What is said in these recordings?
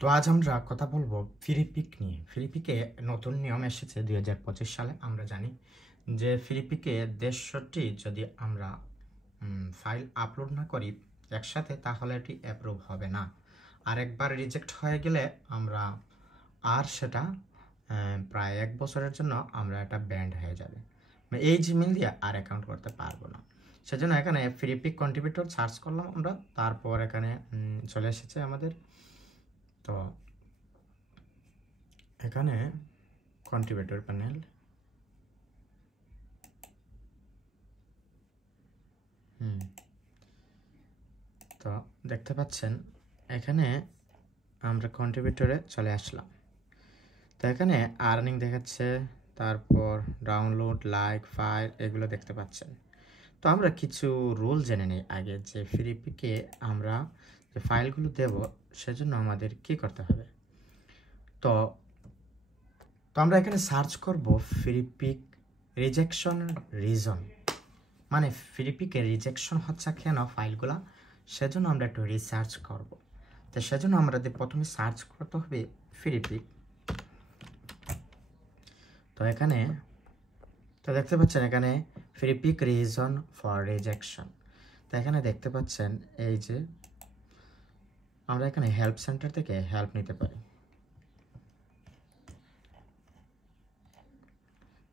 তো আজ আমরা কথা বলবো ফিলিপিক নিয়ে। ফিলিপিকে নতুন নিয়ম এসেছে 2025 সালে। আমরা জানি যে ফিলিপিকে 150টি যদি আমরা ফাইল আপলোড না করি একসাথে, তাহলে এটি অ্যাপ্রুভ হবে না। আর একবার রিজেক্ট হয়ে গেলে আমরা আর সেটা প্রায় 1 বছরের জন্য আমরা এটা ব্যান্ড হয়ে যাবে। এই জিমেল দিয়ে আর অ্যাকাউন্ট করতে পারবো না। সেজন্য এখানে ফিলিপিক কন্ট্রিবিউটর সার্চ করলাম আমরা, তারপর এখানে চলে এসেছে আমাদের। তো এখানে কন্ট্রিবিউটর প্যানেল, তো দেখতে পাচ্ছেন এখানে আমরা কন্ট্রিবিউটরে চলে আসলাম। তো এখানে আর্নিং দেখাচ্ছে, তারপর ডাউনলোড, লাইক, ফাইল এগুলো দেখতে পাচ্ছেন। তো আমরা কিছু রুল জেনে নিই আগে, যে ফিলিপিকে আমরা যে ফাইলগুলো দেব সেজন্য আমাদের কি করতে হবে। তো তো আমরা এখানে সার্চ করব ফিলিপিক রিজেকশন রিজন, মানে ফিলিপিকে রিজেকশন হচ্ছে কেন ফাইলগুলা, সেজন্য আমরা একটু রিসার্চ করব। তো সেজন্য আমাদের প্রথমে সার্চ করতে হবে ফিলিপিক। তো এখানে তো দেখতে পাচ্ছেন এখানে ফিলিপিক রিজন ফর রিজেকশন। তো এখানে দেখতে পাচ্ছেন এই যে আমরা এখানে হেল্প সেন্টার থেকে হেল্প নিতে পারি।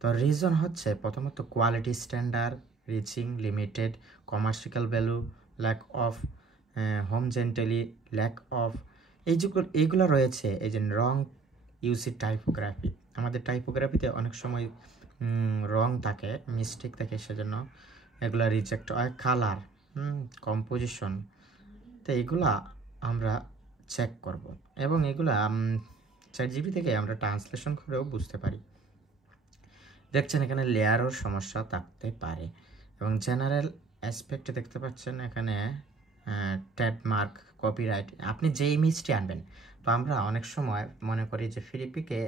তো রিজন হচ্ছে প্রথমত quality standard, reaching limited commercial value, lack of home gently, lack of এইগুলো রয়েছে। এই যে রং ইউসি টাইপোগ্রাফি, আমাদের টাইপোগ্রাফিতে অনেক সময় রং থাকে, মিস্টেক থাকে, সেজন্য এগুলো রিজেক্ট হয়। কালার, কম্পোজিশন, তো এগুলা আমরা চেক করব এবং এগুলা ChatGPT থেকে আমরা ট্রান্সলেশন করেও বুঝতে পারি। দেখছেন এখানে লেয়ারও সমস্যা থাকতে পারে। এবং জেনারেল অ্যাসপেক্টে দেখতে পাচ্ছেন এখানে ট্রেডমার্ক, কপিরাইট, আপনি যে ইমেজটি আনবেন। তো আমরা অনেক সময় মনে করি যে ফিলিপিকে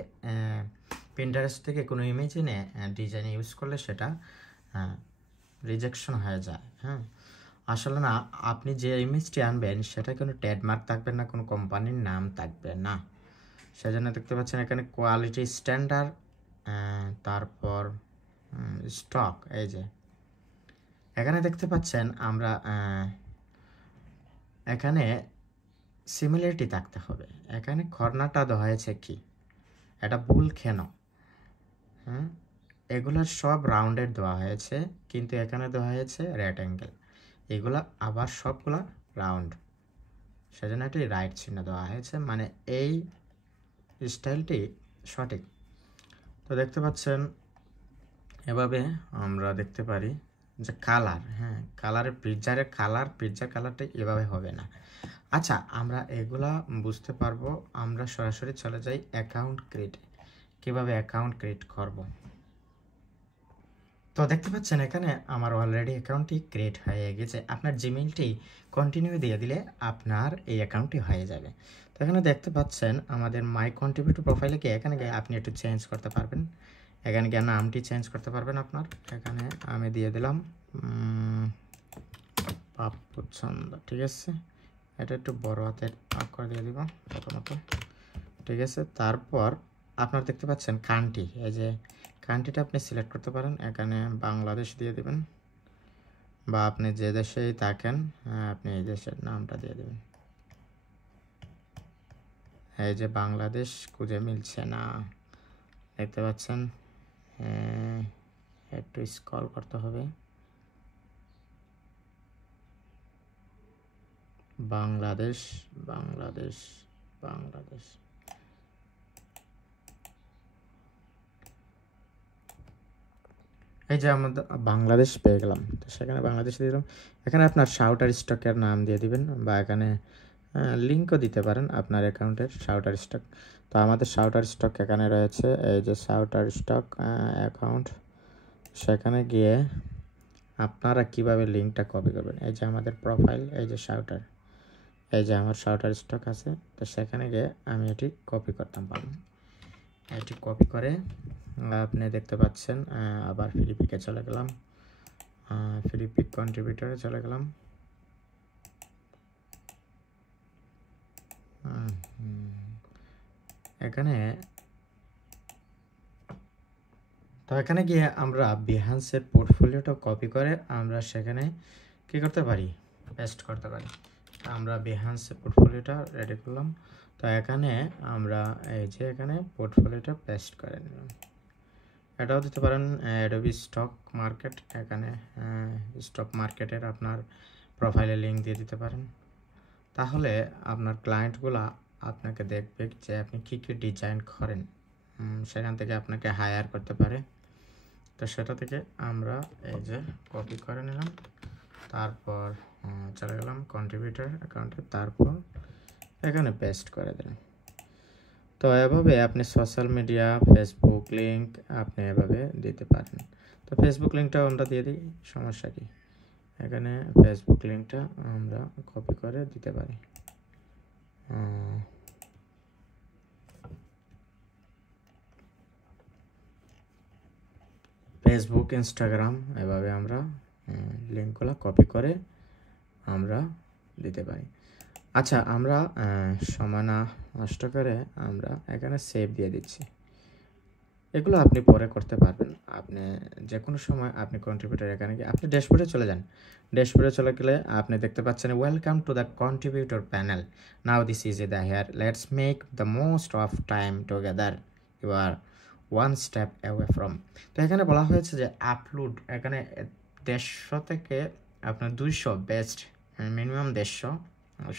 পিন্টারেস্ট থেকে কোনো ইমেজ এনে ডিজাইন ইউজ করলে সেটা রিজেকশন হয়ে যায়। আসলে না, আপনি যে ইমেজটি আনবেন সেটা কোনো ট্রেডমার্ক থাকবে না, কোনো কোম্পানির নাম থাকবে না। সেজন্য দেখতে পাচ্ছেন এখানে কোয়ালিটি স্ট্যান্ডার্ড, তারপর স্টক। এই যে এখানে দেখতে পাচ্ছেন আমরা এখানে সিমিলারিটি থাকতে হবে। এখানে কর্নারটা দেওয়া হয়েছে কি, এটা ভুল কেন? এগুলার সব রাউন্ডেড দেওয়া হয়েছে, কিন্তু এখানে দেওয়া হয়েছে রেক্ট্যাঙ্গেল। এগুলা আবার সবগুলা রাউন্ড, সেজন্য এটি রাইট চিহ্ন দেওয়া হয়েছে, মানে এই স্টাইলটি সঠিক। তো দেখতে পাচ্ছেন এভাবে আমরা দেখতে পারি যে কালার, কালারের পিৎজার কালারটা এভাবে হবে না। আচ্ছা, আমরা এগুলা বুঝতে পারবো। আমরা সরাসরি চলে যাই অ্যাকাউন্ট ক্রিয়েট, কিভাবে অ্যাকাউন্ট ক্রিয়েট করব। তো দেখতে পাচ্ছেন এখানে আমার অলরেডি অ্যাকাউন্টটি ক্রিয়েট হয়ে গেছে। আপনার জিমেইলটি কন্টিনিউ দিয়ে দিলে আপনার এই অ্যাকাউন্টটি হয়ে যাবে। তো এখানে দেখতে পাচ্ছেন আমাদের মাই কন্ট্রিবিউটর প্রোফাইলে গিয়ে এখানে গিয়ে আপনি একটু চেঞ্জ করতে পারবেন। এখানে গিয়ে নামটি চেঞ্জ করতে পারবেন আপনার। এখানে আমি দিয়ে দিলাম পাপ্পুচন্দ, ঠিক আছে। এটা একটু বড় হাতের অক্ষর দিয়ে দিব প্রথমত, ঠিক আছে। তারপর আপনার দেখতে পাচ্ছেন কান্ট্রি, এই যে কান্ট্রিটা আপনি সিলেক্ট করতে পারেন। এখানে বাংলাদেশ দিয়ে দিবেন, বা আপনি যে দেশেই থাকেন আপনি এই দেশের নামটা দিয়ে দেবেন। এই যে বাংলাদেশ খুঁজে মিলছে না, দেখতে পাচ্ছেন। একটু স্ক্রল করতে হবে। বাংলাদেশ, বাংলাদেশ, বাংলাদেশ, এই যে আমাদের বাংলাদেশ পেয়ে গেলাম। তো সেখানে বাংলাদেশ দিয়ে দিলাম। এখানে আপনার শাউটার স্টকের নাম দিয়ে দিবেন, বা এখানে লিঙ্কও দিতে পারেন আপনার অ্যাকাউন্টের শাউটার স্টক। তো আমাদের শাউটার স্টক এখানে রয়েছে, এই যে শাউটার স্টক অ্যাকাউন্ট। সেখানে গিয়ে আপনারা কিভাবে লিঙ্কটা কপি করবেন, এই যে আমাদের প্রোফাইল, এই যে শাউটার, এই যে আমার শাউটার স্টক আছে। তো সেখানে গিয়ে আমি এটি কপি করতাম পারবো। এটি কপি করে আপনি দেখতে পাচ্ছেন। আবার ফিলিপিকে চলে গেলাম, ফিলিপিক কন্ট্রিবিউটরে চলে গেলাম। এখানে গিয়ে আমরা বিহান্সের পোর্টফোলিওটা কপি করে আমরা সেখানে কি করতে পারি, পেস্ট করতে পারি। আমরা বিহান্সের পোর্টফোলিওটা রেডি করলাম। তো এখানে আমরা এই যে এখানে পোর্টফোলিওটা পেস্ট করে নিলাম। এটাও দিতে পারেন অ্যাডোবি স্টক মার্কেট, এখানে স্টক মার্কেটের আপনার প্রোফাইলে লিঙ্ক দিয়ে দিতে পারেন। তাহলে আপনার ক্লায়েন্টগুলা আপনাকে দেখবে যে আপনি কী কী ডিজাইন করেন, সেখান থেকে আপনাকে হায়ার করতে পারে। তো সেটা থেকে আমরা এই যে কপি করে নিলাম, তারপর চলে গেলাম কন্ট্রিবিউটর অ্যাকাউন্টে, তারপর এখানে পেস্ট করে দিলাম। তো এভাবে আপনি সোশ্যাল মিডিয়া ফেসবুক লিঙ্ক আপনি এভাবে দিতে পারেন। তো ফেসবুক লিঙ্কটাও আমরা দিয়ে দিই, সমস্যা কি। এখানে ফেসবুক লিঙ্কটা আমরা কপি করে দিতে পারি। ফেসবুক ইনস্টাগ্রাম এভাবে আমরা লিঙ্কগুলো কপি করে আমরা দিতে পারি। আচ্ছা, আমরা সময় নষ্ট করে আমরা এখানে সেভ দিয়ে দিচ্ছি। এগুলো আপনি পরে করতে পারবেন। আপনি যে কোনো সময় আপনি কন্ট্রিবিউটর এখানে গিয়ে আপনি ড্যাশবোর্ডে চলে যান। ড্যাশবোর্ডে চলে গেলে আপনি দেখতে পাচ্ছেন welcome to the contributor panel, now this is the here, let's make the most of time together, you are one step away from. তো এখানে বলা হয়েছে যে আপলোড এখানে 150 থেকে আপনার 200 বেস্ট, মিনিমাম 150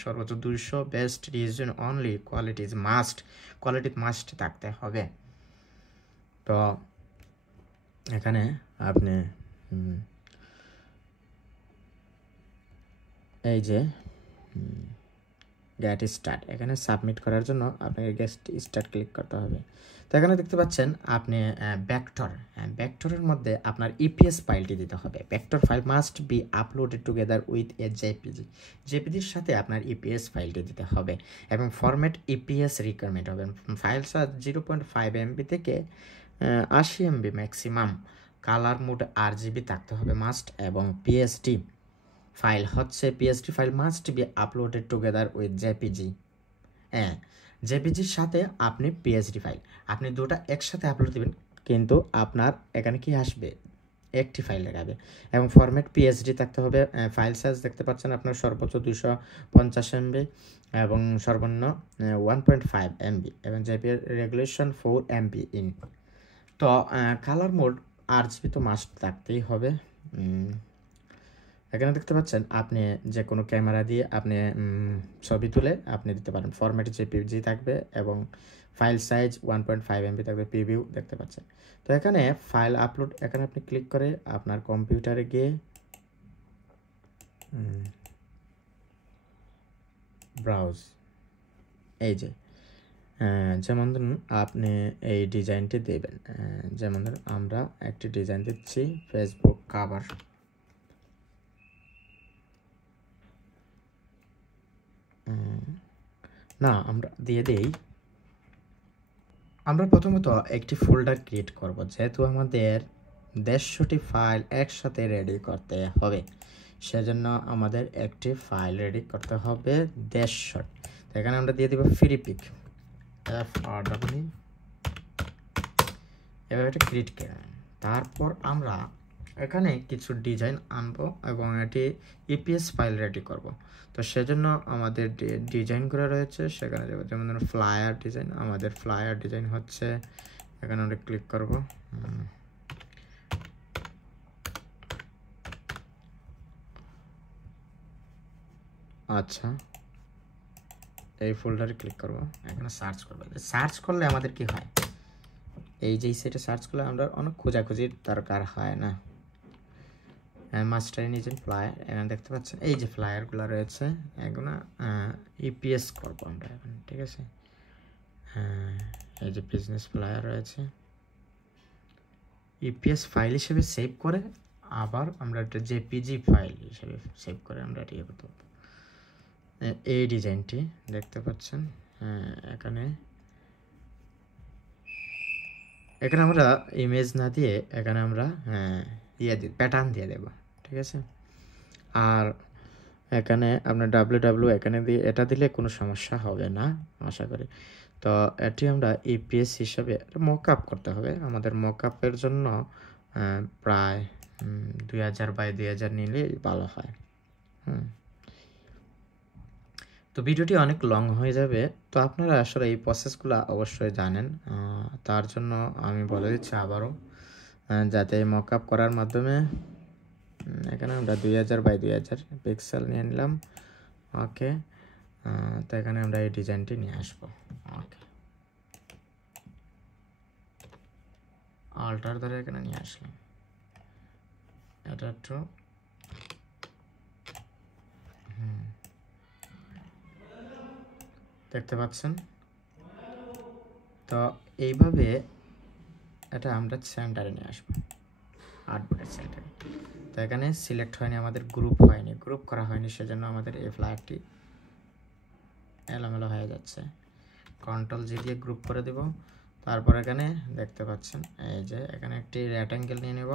সর্বোচ্চ 200 best reason only, quality must থাকতে হবে। তো এখানে আপনি এই যে গেট স্টার্ট, এখানে সাবমিট করার জন্য আপনাকে গেট স্টার্ট ক্লিক করতে হবে। তো এখানে দেখতে পাচ্ছেন আপনি ভেক্টরের মধ্যে আপনার ইপিএস ফাইলটি দিতে হবে। Vector file must be uploaded together with a জেপিজির সাথে আপনার ইপিএস ফাইলটি দিতে হবে এবং ফরম্যাট ইপিএস রিকোয়ারমেন্ট হবে। ফাইল সাইজ 0.5 MB থেকে 80 MB maximum. Colour mode RGB থাকতে হবে মাস্ট, এবং PSD file must be uploaded together with JPG. জেপিজির সাথে আপনি পিএসডি ফাইল আপনি দুটো একসাথে আপলোড দেবেন, কিন্তু আপনার এখানে কি আসবে, একটি ফাইল দেখাবে। এবং ফরম্যাট পিএসডি থাকতে হবে। ফাইল সাইজ দেখতে পাচ্ছেন আপনার সর্বোচ্চ 250 MB এবং সর্বনিম্ন 1.5 MB এবং জেপি রেগুলেশন 4 MB ইন। তো কালার মোড RGB তো মাস্ট থাকতেই হবে। এখানে দেখতে পাচ্ছেন আপনি যে কোনো ক্যামেরা দিয়ে আপনি ছবি তুলে আপনি দিতে পারেন। ফরম্যাটে জেপিজি থাকবে এবং ফাইল সাইজ 1.5 MB থাকবে। প্রিভিউ দেখতে পাচ্ছেন। তো এখানে ফাইল আপলোড, এখানে আপনি ক্লিক করে আপনার কম্পিউটারে গিয়ে ব্রাউজ, এই যে যেমন ধরুন আপনি এই ডিজাইনটি দেবেন। যেমন ধরুন আমরা একটি ডিজাইন দিচ্ছি ফেসবুক কাভার। না, আমরা দিয়ে দেই। আমরা প্রথমত একটি ফোল্ডার ক্রিয়েট করব, যেহেতু আমাদের 150টি ফাইল একসাথে রেডি করতে হবে, সেজন্য আমাদের একটি ফাইল রেডি করতে হবে 150। এখানে আমরা দিয়ে দিব ফ্রি পিক, FREE, এভাবে এটা ক্রিয়েট করে। তারপর আমরা এখানে কিছু ডিজাইন আনবো এবং এটি ইপিএস ফাইল রেডি করব। তো সেজন্য আমাদের ডিজাইনগুলো রয়েছে সেখানে যাবো। যেমন ধরুন ফ্লায়ার ডিজাইন, আমাদের ফ্লায়ার ডিজাইন হচ্ছে, এখানে আমরা ক্লিক করব। আচ্ছা, এই ফোল্ডারে ক্লিক করব, এখানে সার্চ করবো। সার্চ করলে আমাদের কি হয়, এই যে সেটা সার্চ করলে আমরা অনেক খোঁজাখুঁজির দরকার হয় না। মাস্টার ইঞ্জিন ফ্লায়ার, এখানে দেখতে পাচ্ছেন এই যে ফ্লায়ারগুলো রয়েছে, এগুলো ইপিএস করবো আমরা এখন, ঠিক আছে। এই যে বিজনেস ফ্লায়ার রয়েছে, ইপিএস ফাইল হিসেবে সেভ করে আবার আমরা একটা জেপিজি ফাইল হিসেবে সেভ করে আমরা এটা করতে পারবো। এই ডিজাইনটি দেখতে পাচ্ছেন, এখানে আমরা ইমেজ না দিয়ে এখানে আমরা প্যাটার্ন দিয়ে দেব, ঠিক আছে। আর এখানে আপনার www এখানে দিয়ে এটা দিলে কোনো সমস্যা হবে না আশা করি। তো এটি আমরা ইপিএস হিসাবে মকআপ করতে হবে। আমাদের মকআপের জন্য প্রায় 2000 বাই 2000 নিলেই ভালো হয়। তো ভিডিওটি অনেক লং হয়ে যাবে। তো আপনারা আসলে এই প্রসেসগুলো অবশ্যই জানেন। তার জন্য আমি বলে দিচ্ছি আবারও, যাতে মকআপ করার মাধ্যমে এখানে আমরা 2000 বাই 2000 পিক্সেল নিয়ে নিলাম। ওকে, তো এখানে আমরা এই ডিজাইনটি নিয়ে আসবো। ওকে, অল্টার ধরে এখানে নিয়ে আসলাম। এটা একটু দেখতে পাচ্ছেন। তো এইভাবে এটা আমরা সেন্টারে নিয়ে আসবো, আর্টবোর্ডের সেন্টারে। তো এখানে সিলেক্ট হয়নি, আমাদের গ্রুপ হয়নি, গ্রুপ করা হয়নি, সেজন্য আমাদের এই ফ্লায়ারটি এলোমেলো হয়ে যাচ্ছে। কন্ট্রোল জি দিয়ে গ্রুপ করে দেব। তারপর এখানে দেখতে পাচ্ছেন এই যে এখানে একটি রেক্ট্যাঙ্গেল নিয়ে নেব।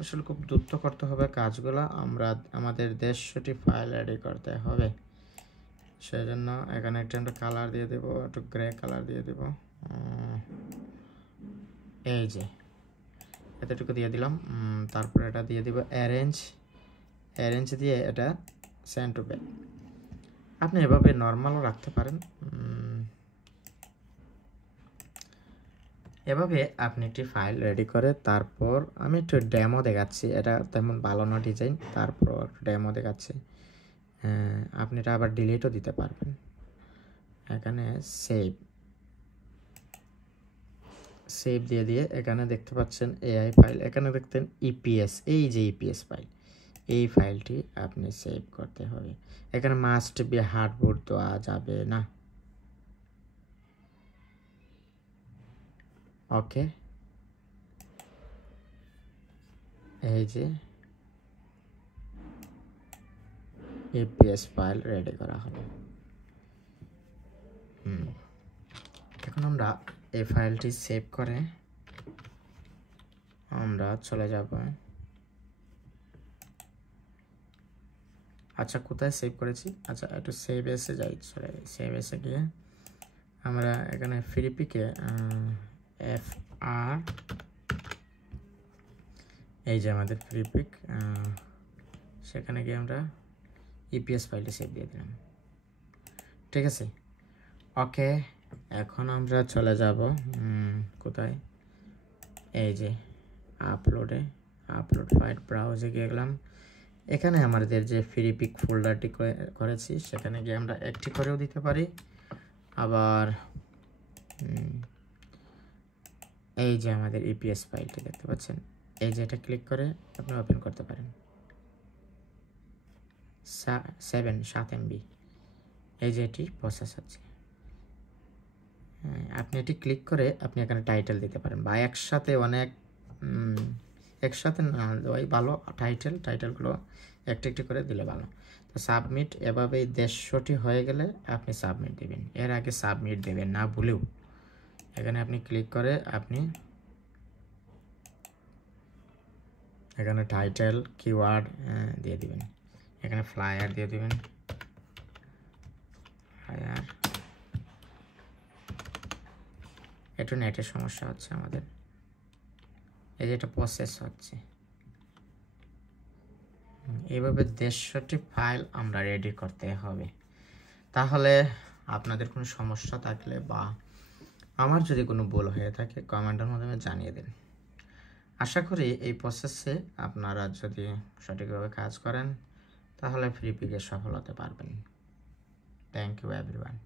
আসলে খুব দ্রুত করতে হবে কাজগুলো, আমাদের 150টি ফাইল রেডি করতে হবে। সেজন্য এখানে একটা আমরা কালার দিয়ে দেব, একটু গ্রে কালার দিয়ে দেব। এই যে এতটুকু দিয়ে দিলাম। তারপর এটা দিয়ে দিব অ্যারেঞ্জ দিয়ে এটা সেন্ড টু ব্যাক। আপনি এভাবে নর্মালও রাখতে পারেন। এভাবে আপনি একটি ফাইল রেডি করে তারপর আমি একটু ডেমো দেখাচ্ছি। এটা তেমন ভালো না ডিজাইন, তারপর ডেমো দেখাচ্ছি। আপনি এটা আবার ডিলিটও দিতে পারবেন। এখানে সেভ দিয়ে এখানে দেখতে পাচ্ছেন এআই ফাইল, এখানে দেখতেন ইপিএস, এই যে ইপিএস ফাইল, এই ফাইলটি আপনি সেভ করতে হবে। এখানে মাস্ট বি হার্ডবোর্ড দেওয়া যাবে না। ওকে, এই যে ইপিএস ফাইল রেডি করা হলো। এখন আমরা এই ফাইলটি সেভ করে আমরা চলে যাব। আচ্ছা, কোথায় সেভ করেছি? আচ্ছা, একটু সেভ এসে যাই, চলে যাই। সেভ এসে গিয়ে আমরা এখানে ফ্রিপিকে FR, এই যে আমাদের ফ্রিপিক, সেখানে গিয়ে আমরা ইপিএস ফাইলটি সেভ দিয়ে দিলাম। ঠিক আছে, ওকে। এখন আমরা চলে যাব কোথায়, এই যে আপলোড ফাইল ব্রাউজে গিয়ে গেলাম। এখানে আমাদের যে ফ্রিপিক ফোল্ডারটি করেছি সেখানে গিয়ে আমরা একটি করেও দিতে পারি। আবার এই যে আমাদের ইপিএস ফাইলটি দেখতে পাচ্ছেন, এই যে এটা ক্লিক করে আপনি ওপেন করতে পারেন। 7 MB, এই যে এটি প্রসেস হচ্ছে। আপনি এটি ক্লিক করে আপনি এখানে টাইটেল দিতে পারেন, বা একসাথে না দেওয়াই ভালো। টাইটেলগুলো একটি করে দিলে ভালো। তো সাবমিট, এভাবেই 150টি হয়ে গেলে আপনি সাবমিট দেবেন। এর আগে সাবমিট দেবেন না ভুলেও। এখানে আপনি ক্লিক করে আপনি এখানে টাইটেল কিওয়ার্ড দিয়ে দিবেন, এখানে ফ্লায়ার দিয়ে দিবেন, ফ্লায়ার। একটু নেটের সমস্যা হচ্ছে আমাদের, এই যে এটা প্রসেস হচ্ছে। এইভাবে 150টি ফাইল আমরা রেডি করতে হবে। তাহলে আপনাদের কোনো সমস্যা থাকলে বা আমার যদি কোনো ভুল হয়ে থাকে কমেন্টের মাধ্যমে জানিয়ে দিন। আশা করি এই প্রসেসে আপনারা যদি সঠিকভাবে কাজ করেন তাহলে ফ্রিপিকে সফল হতে পারবেন। Thank you everyone.